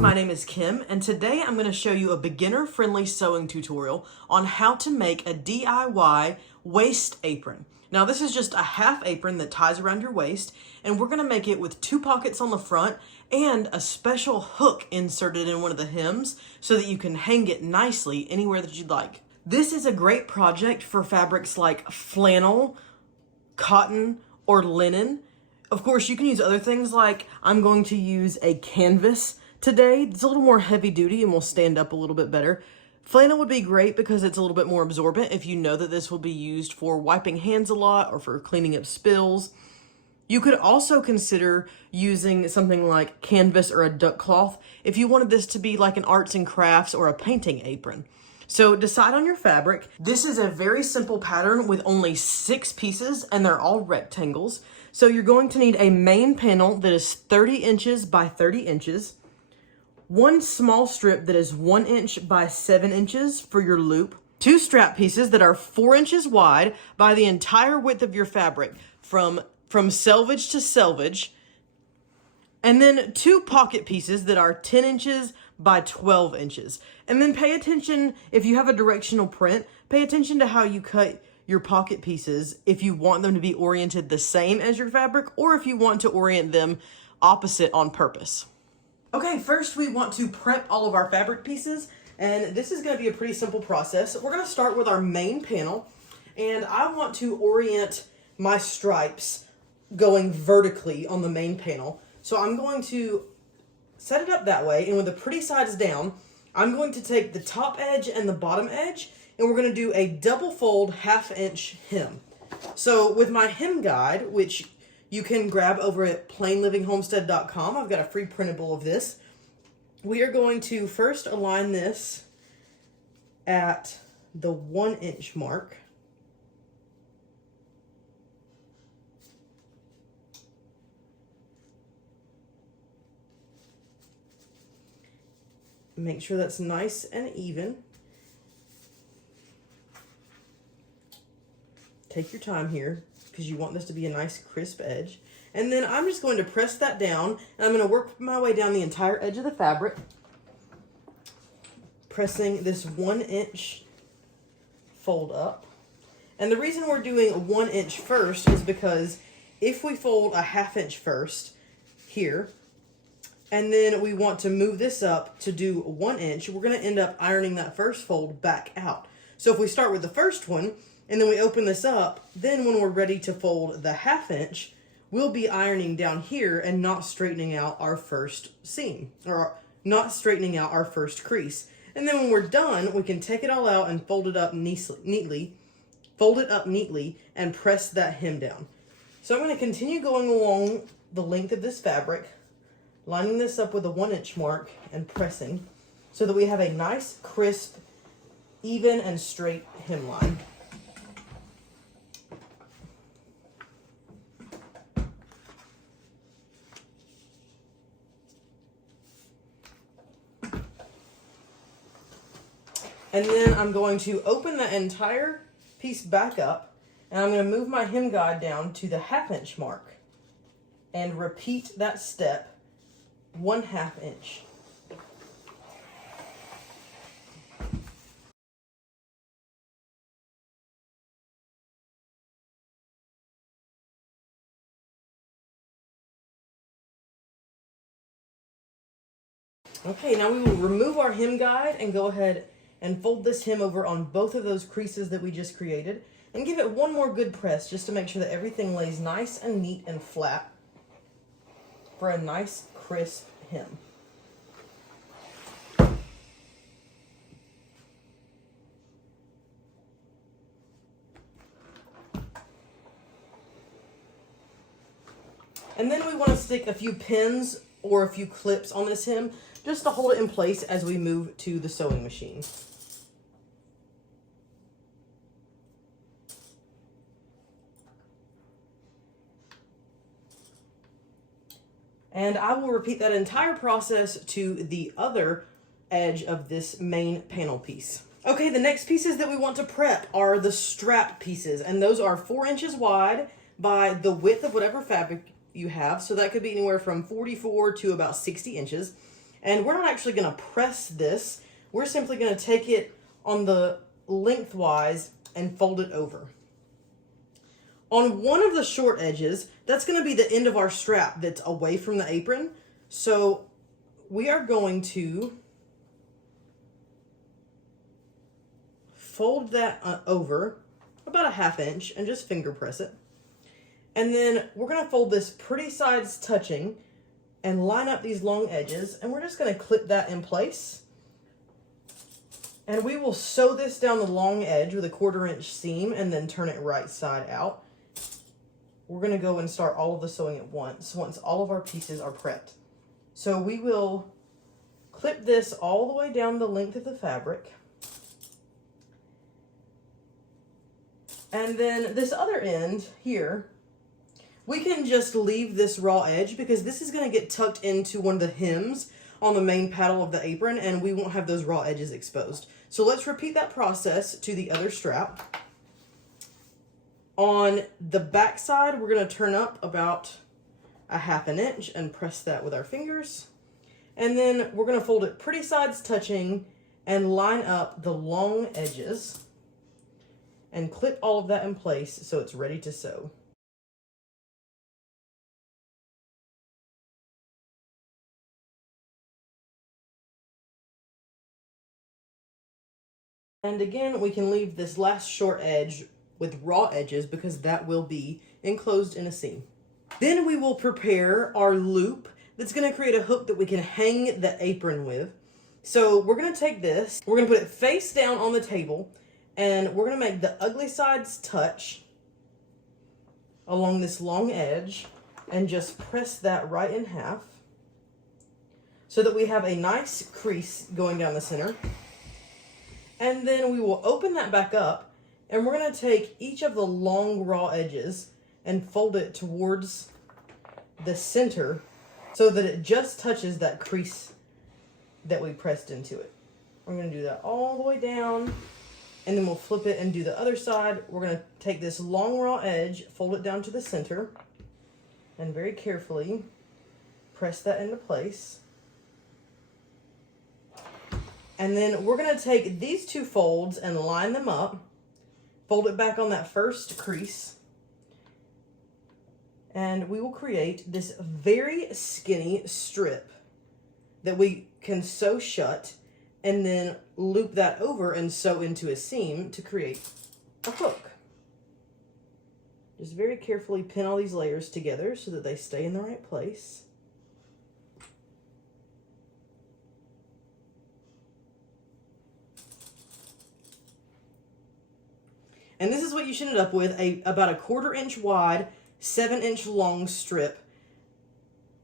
my name is Kim, and today I'm going to show you a beginner-friendly sewing tutorial on how to make a DIY waist apron. Now this is just a half apron that ties around your waist, and we're going to make it with 2 pockets on the front and a special hook inserted in one of the hems so that you can hang it nicely anywhere that you'd like. This is a great project for fabrics like flannel, cotton, or linen. Of course, you can use other things, like I'm going to use a canvas today. It's a little more heavy duty and will stand up a little bit better. Flannel would be great because it's a little bit more absorbent if you know that this will be used for wiping hands a lot or for cleaning up spills. You could also consider using something like canvas or a duck cloth if you wanted this to be like an arts and crafts or a painting apron. So decide on your fabric. This is a very simple pattern with only 6 pieces and they're all rectangles. So you're going to need a main panel that is 30 inches by 30 inches, 1 small strip that is 1 inch by 7 inches for your loop, 2 strap pieces that are 4 inches wide by the entire width of your fabric from selvage to selvage, and then 2 pocket pieces that are 10 inches by 12 inches. And then pay attention, if you have a directional print, pay attention to how you cut your pocket pieces if you want them to be oriented the same as your fabric or if you want to orient them opposite on purpose. Okay, first we want to prep all of our fabric pieces, and this is going to be a pretty simple process. We're going to start with our main panel, and I want to orient my stripes going vertically on the main panel. So I'm going to set it up that way, and with the pretty sides down, I'm going to take the top edge and the bottom edge, and we're going to do a double fold 1/2 inch hem. So with my hem guide, which you can grab over at plainlivinghomestead.com, I've got a free printable of this. We are going to first align this at the 1 inch mark. Make sure that's nice and even. Take your time here because you want this to be a nice crisp edge. And then I'm just going to press that down, and I'm going to work my way down the entire edge of the fabric, pressing this 1 inch fold up. And the reason we're doing 1 inch first is because if we fold a 1/2 inch first here, and then we want to move this up to do 1 inch, we're going to end up ironing that first fold back out. So if we start with the first one, and then we open this up, then when we're ready to fold the 1/2 inch, we'll be ironing down here and not straightening out our first seam, or not straightening out our first crease. And then when we're done, we can take it all out and fold it up neatly, and press that hem down. So I'm going to continue going along the length of this fabric, lining this up with a 1 inch mark and pressing so that we have a nice, crisp, even and straight hemline. And then I'm going to open the entire piece back up, and I'm going to move my hem guide down to the 1/2 inch mark and repeat that step 1/2 inch. Okay, now we will remove our hem guide and go ahead and fold this hem over on both of those creases that we just created, and give it one more good press just to make sure that everything lays nice and neat and flat for a nice crisp hem. And then we want to stick a few pins or a few clips on this hem just to hold it in place as we move to the sewing machine. And I will repeat that entire process to the other edge of this main panel piece. Okay, the next pieces that we want to prep are the strap pieces, and those are 4 inches wide by the width of whatever fabric you have. So that could be anywhere from 44 to about 60 inches. And we're not actually going to press this. We're simply going to take it on the lengthwise and fold it over. On one of the short edges, that's going to be the end of our strap that's away from the apron. So we are going to fold that over about a 1/2 inch and just finger press it. And then we're going to fold this pretty sides touching and line up these long edges, and we're just going to clip that in place. And we will sew this down the long edge with a 1/4 inch seam and then turn it right side out. We're going to go and start all of the sewing at once all of our pieces are prepped. So we will clip this all the way down the length of the fabric. And then this other end here, we can just leave this raw edge because this is going to get tucked into one of the hems on the main paddle of the apron, and we won't have those raw edges exposed. So let's repeat that process to the other strap. On the back side, we're going to turn up about a 1/2 inch and press that with our fingers. And then we're going to fold it pretty sides touching and line up the long edges and clip all of that in place so it's ready to sew. And again, we can leave this last short edge with raw edges because that will be enclosed in a seam. Then we will prepare our loop that's going to create a hook that we can hang the apron with. So we're going to take this, we're going to put it face down on the table, and we're going to make the ugly sides touch along this long edge and just press that right in half so that we have a nice crease going down the center. And then we will open that back up, and we're going to take each of the long raw edges and fold it towards the center so that it just touches that crease that we pressed into it. We're going to do that all the way down, and then we'll flip it and do the other side. We're going to take this long raw edge, fold it down to the center, and very carefully press that into place. And then we're going to take these two folds and line them up, fold it back on that first crease, and we will create this very skinny strip that we can sew shut and then loop that over and sew into a seam to create a hook. Just very carefully pin all these layers together so that they stay in the right place. And this is what you should end up with, about a 1/4 inch wide, 7 inch long strip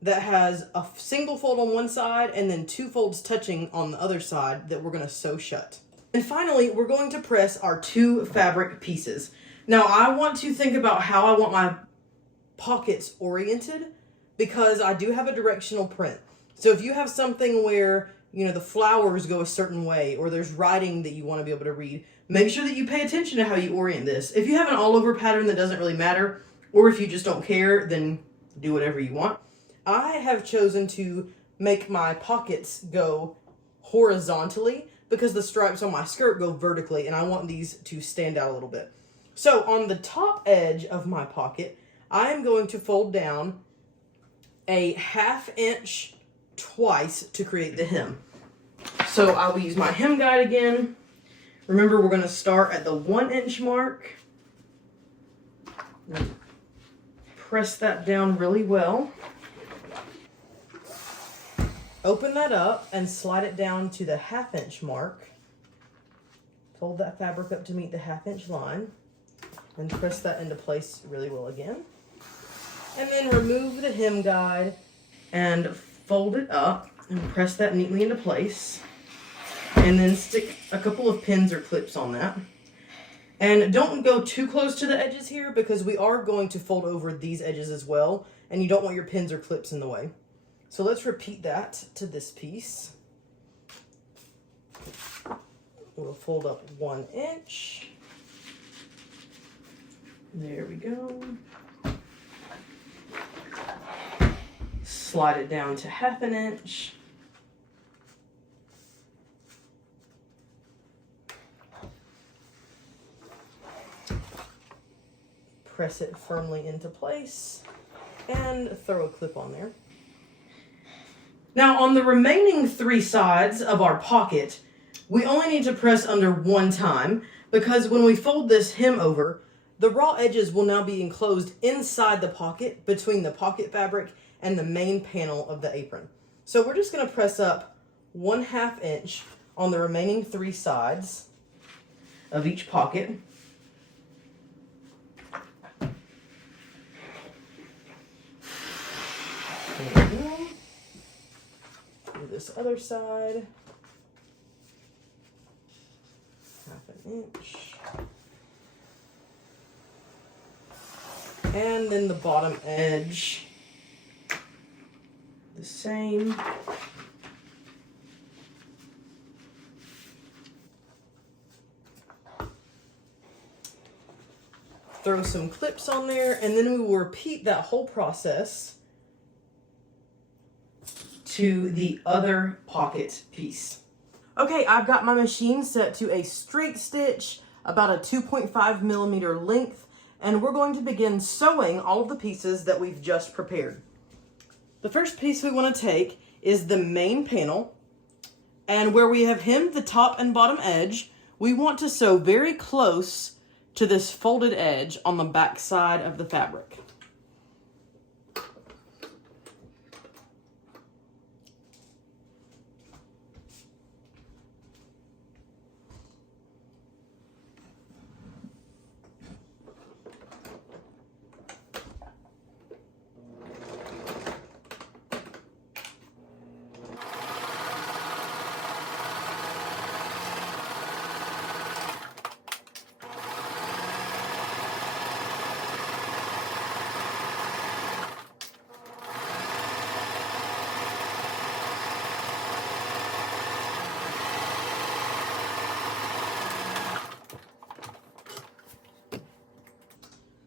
that has a single fold on one side and then 2 folds touching on the other side that we're going to sew shut. And finally, we're going to press our 2 fabric pieces. Now, I want to think about how I want my pockets oriented because I do have a directional print. So if you have something where, you know, the flowers go a certain way or there's writing that you want to be able to read, make sure that you pay attention to how you orient this. If you have an all-over pattern that doesn't really matter, or if you just don't care, then do whatever you want. I have chosen to make my pockets go horizontally because the stripes on my skirt go vertically, and I want these to stand out a little bit. So on the top edge of my pocket, I am going to fold down a 1/2 inch twice to create the hem. So I will use my hem guide again. Remember, we're going to start at the 1 inch mark. Press that down really well. Open that up and slide it down to the 1/2 inch mark. Fold that fabric up to meet the 1/2 inch line and press that into place really well again. And then remove the hem guide and fold it up and press that neatly into place. And then stick a couple of pins or clips on that. And don't go too close to the edges here because we are going to fold over these edges as well, and you don't want your pins or clips in the way. So let's repeat that to this piece. We'll fold up 1 inch. There we go. Slide it down to 1/2 inch. press it firmly into place and throw a clip on there. Now on the remaining 3 sides of our pocket, we only need to press under one time, because when we fold this hem over, the raw edges will now be enclosed inside the pocket between the pocket fabric and the main panel of the apron. So we're just going to press up 1/2 inch on the remaining 3 sides of each pocket. There we go. Do this other side. 1/2 inch. And then the bottom edge, the same. Throw some clips on there, and then we will repeat that whole process to the other pocket piece. Okay, I've got my machine set to a straight stitch, about a 2.5 millimeter length, and we're going to begin sewing all of the pieces that we've just prepared. The first piece we want to take is the main panel, and where we have hemmed the top and bottom edge, we want to sew very close to this folded edge on the back side of the fabric.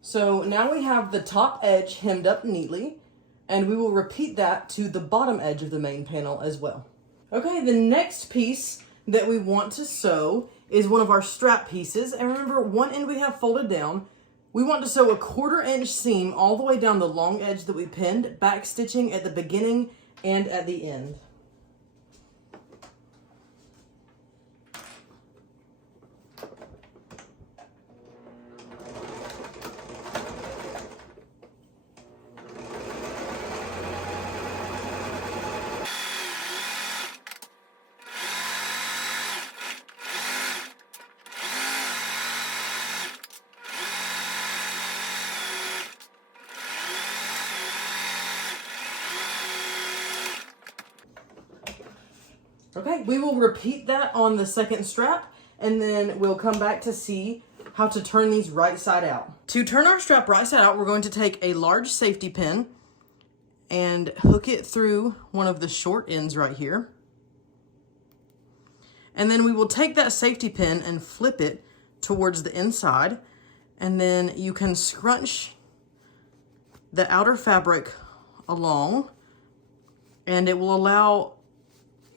So now we have the top edge hemmed up neatly, and we will repeat that to the bottom edge of the main panel as well. Okay, the next piece that we want to sew is one of our strap pieces, and remember, one end we have folded down. We want to sew a 1/4 inch seam all the way down the long edge that we pinned, back stitching at the beginning and at the end. Okay, we will repeat that on the second strap, and then we'll come back to see how to turn these right side out. To turn our strap right side out, we're going to take a large safety pin and hook it through one of the short ends right here. And then we will take that safety pin and flip it towards the inside, and then you can scrunch the outer fabric along, and it will allow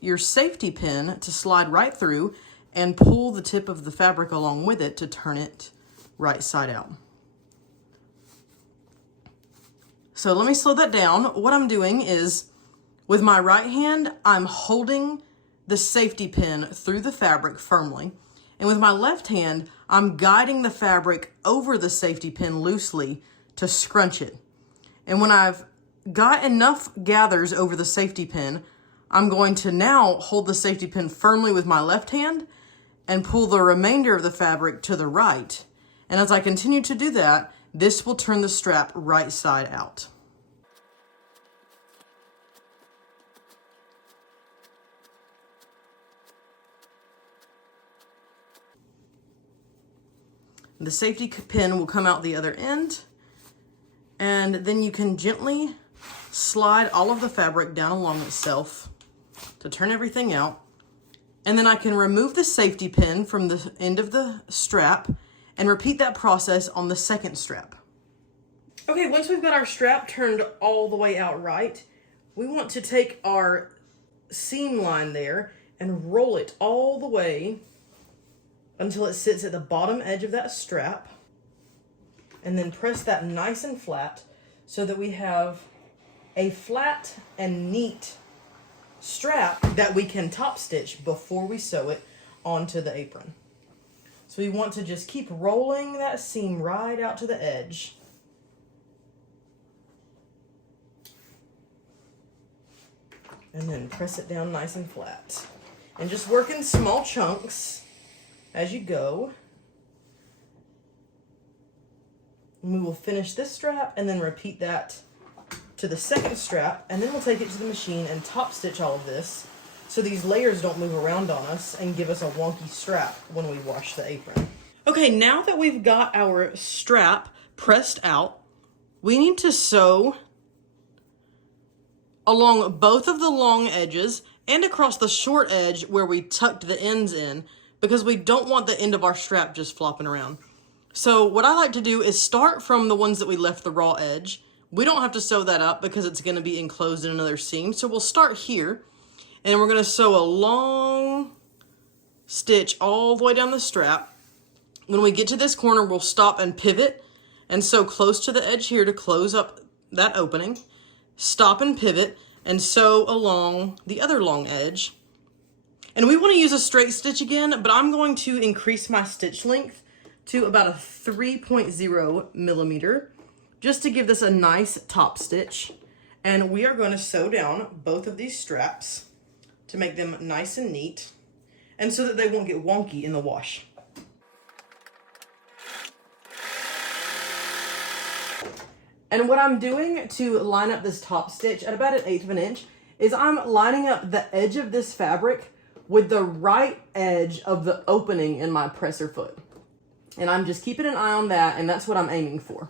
your safety pin to slide right through and pull the tip of the fabric along with it to turn it right side out. So let me slow that down. What I'm doing is, with my right hand, I'm holding the safety pin through the fabric firmly, and with my left hand, I'm guiding the fabric over the safety pin loosely to scrunch it. And when I've got enough gathers over the safety pin, I'm going to now hold the safety pin firmly with my left hand and pull the remainder of the fabric to the right. And as I continue to do that, this will turn the strap right side out. The safety pin will come out the other end, and then you can gently slide all of the fabric down along itself to turn everything out. And then I can remove the safety pin from the end of the strap and repeat that process on the second strap. Okay, once we've got our strap turned all the way out right, we want to take our seam line there and roll it all the way until it sits at the bottom edge of that strap. and then press that nice and flat so that we have a flat and neat strap that we can top stitch before we sew it onto the apron. So we want to just keep rolling that seam right out to the edge. And then press it down nice and flat. And just work in small chunks as you go. And we will finish this strap and then repeat that to the second strap, and then we'll take it to the machine and top stitch all of this so these layers don't move around on us and give us a wonky strap when we wash the apron. Okay, now that we've got our strap pressed out, we need to sew along both of the long edges and across the short edge where we tucked the ends in, because we don't want the end of our strap just flopping around. So what I like to do is start from the ones that we left the raw edge. We don't have to sew that up because it's going to be enclosed in another seam. So we'll start here, and we're going to sew a long stitch all the way down the strap. When we get to this corner, we'll stop and pivot and sew close to the edge here to close up that opening. Stop and pivot and sew along the other long edge. And we want to use a straight stitch again, but I'm going to increase my stitch length to about a 3.0 millimeter just to give this a nice top stitch. And we are going to sew down both of these straps to make them nice and neat and so that they won't get wonky in the wash. And what I'm doing to line up this top stitch at about 1/8 of an inch is I'm lining up the edge of this fabric with the right edge of the opening in my presser foot. And I'm just keeping an eye on that, and that's what I'm aiming for.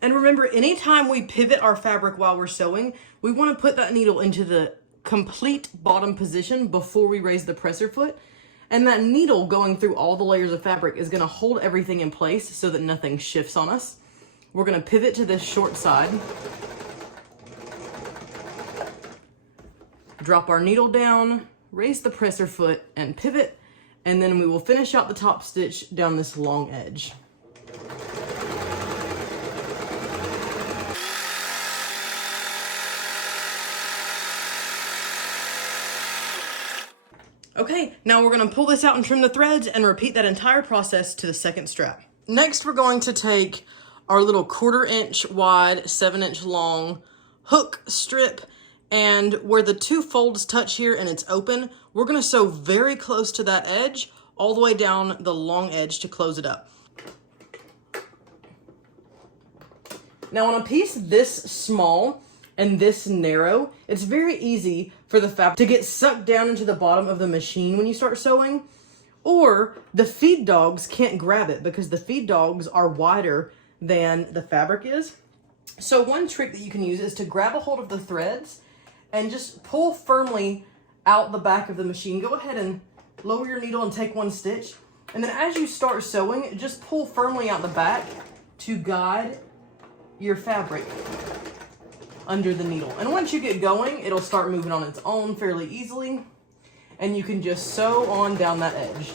And remember, anytime we pivot our fabric while we're sewing, we want to put that needle into the complete bottom position before we raise the presser foot. And that needle going through all the layers of fabric is going to hold everything in place so that nothing shifts on us. We're going to pivot to this short side. Drop our needle down, raise the presser foot, and pivot. And then we will finish out the top stitch down this long edge. Okay, now we're going to pull this out and trim the threads and repeat that entire process to the second strap. Next, we're going to take our little 1/4 inch wide, 7-inch long hook strip, and where the two folds touch here and it's open, we're going to sew very close to that edge all the way down the long edge to close it up. Now on a piece this small and this narrow, it's very easy for the fabric to get sucked down into the bottom of the machine when you start sewing, or the feed dogs can't grab it because the feed dogs are wider than the fabric is. So one trick that you can use is to grab a hold of the threads and just pull firmly out the back of the machine. Go ahead and lower your needle and take one stitch. And then as you start sewing, just pull firmly out the back to guide your fabric under the needle. And once you get going, it'll start moving on its own fairly easily, and you can just sew on down that edge.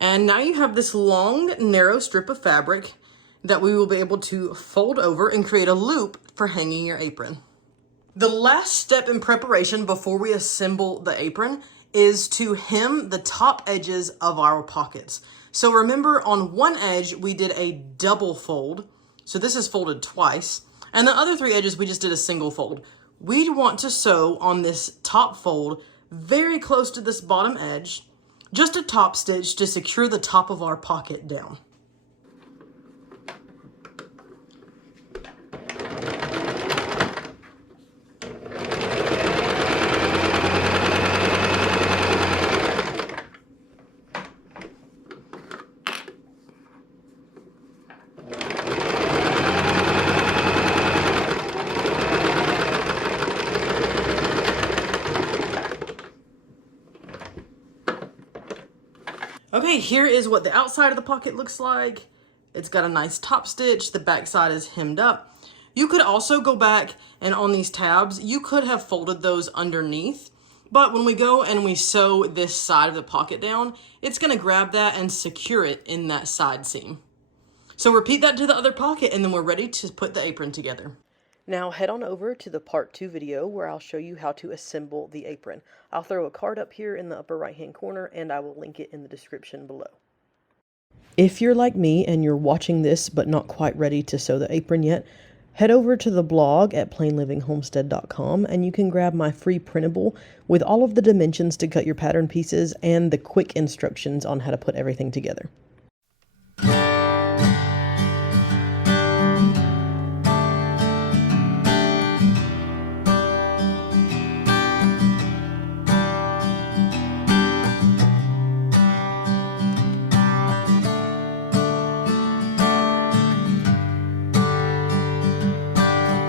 And now you have this long, narrow strip of fabric that we will be able to fold over and create a loop for hanging your apron. The last step in preparation before we assemble the apron is to hem the top edges of our pockets. So remember, on one edge, we did a double fold. So this is folded twice. And the other 3 edges, we just did a single fold. We want to sew on this top fold very close to this bottom edge, just a top stitch to secure the top of our pocket down. Okay, here is what the outside of the pocket looks like. It's got a nice top stitch. The back side is hemmed up. You could also go back and on these tabs, you could have folded those underneath. But when we go and we sew this side of the pocket down, it's going to grab that and secure it in that side seam. So repeat that to the other pocket and then we're ready to put the apron together. Now head on over to the part 2 video where I'll show you how to assemble the apron. I'll throw a card up here in the upper right hand corner and I will link it in the description below. If you're like me and you're watching this but not quite ready to sew the apron yet, head over to the blog at plainlivinghomestead.com and you can grab my free printable with all of the dimensions to cut your pattern pieces and the quick instructions on how to put everything together.